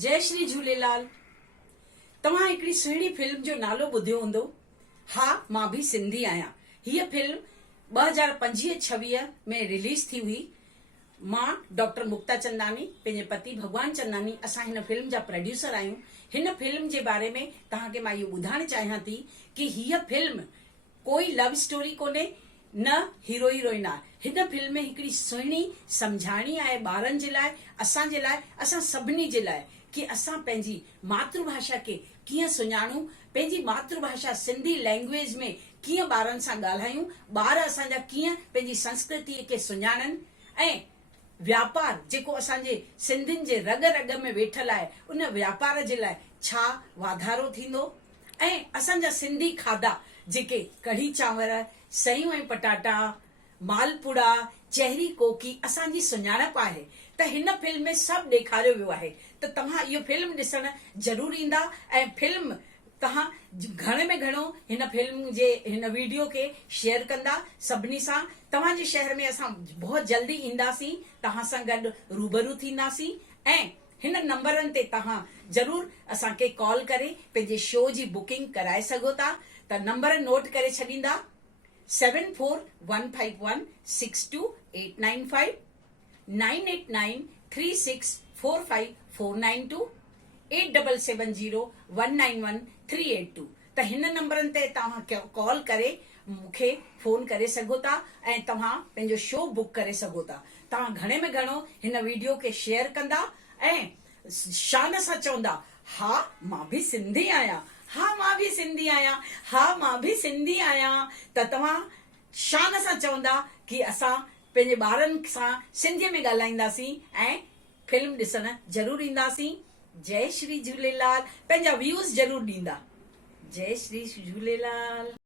जय श्री झूलेलाल। तव्हां हिकिड़ी सुहिणी फिल्म जो नालो ॿुधियो हूंदो। हा, मां भी सिंधी आहियां। हीअ फिल्म 2025-26 में रिलीज थी हुई। मां डॉक्टर मुक्ता चंदानी पंहिंजे पति भगवान चंदानी असां हिन फिल्म जा प्रोड्यूसर आहियूं। हिन फिल्म जे बारे में तव्हांखे मां इहो ॿुधाइण चाहियां थी कि हीअ फिल्म कोई लव स्टोरी कोन्हे, न हीरो हीरोइन आहे। हिन फिल्म में हिकिड़ी सुहिणी सम्झाणी आहे ॿारनि जे लाइ, असांजे लाइ, असां सभिनी जे लाइ कि असां पंहिंजी मातृभाषा खे कीअं सुञाणूं, पंहिंजी मातृभाषा सिंधी लैंग्वेज में कीअं ॿारनि सां ॻाल्हायूं, ॿार असांजा कीअं पंहिंजी संस्कृतीअ खे सुञाणनि ऐं व्यापार जेको असांजे सिंधियुनि जे रग रग में वेठल आहे उन व्यापार जे लाइ छा वाधारो थींदो ऐं असांजा सिंधी खाधा जेके कढ़ी चांवर, सयूं ऐं पटाटा, मालपुड़ा, चहरी कोकी असांजी सुञाणप आहे। त हिन फिल्म में सभु ॾेखारियो वियो आहे। त तव्हां इहो फिल्म ॾिसण ज़रूर ईंदा ऐं फिल्म तव्हां घणे में घणो हिन फिल्म जे हिन वीडियो खे शेयर कंदा सभिनी सां। तव्हांजे शहर में असां बहुत जल्दी ईंदासीं, तव्हां सां गॾु रूबरू थींदासीं ऐं हिन नंबरनि ते तव्हां ज़रूर असांखे कॉल करे पंहिंजे शो जी बुकिंग कराए सघो था। त नंबर नोट करे छॾींदा 7415162895, 9893645492, 8770191382। त हिन नंबरनि ते तव्हां कॉल करे मूंखे फोन करे सघो था ऐं तव्हां पंहिंजो शो बुक करे सघो था। तव्हां घणे में घणो हिन वीडियो खे शेयर कंदा ऐं शान सां चवंदा, हा मां भी सिंधी आहियां, हा मां भी सिंधी आहियां, हा मां भी सिंधी आहियां। त तव्हां शान सां चवंदा कि असां पंहिंजे ॿारनि सां सिंधीअ में ॻाल्हाईंदासीं ऐं फिल्म ॾिसण ज़रूर ईंदासीं। जय श्री झूलेलाल। पंहिंजा व्यूज़ ज़रूर ॾींदा। जय श्री झूलेलाल।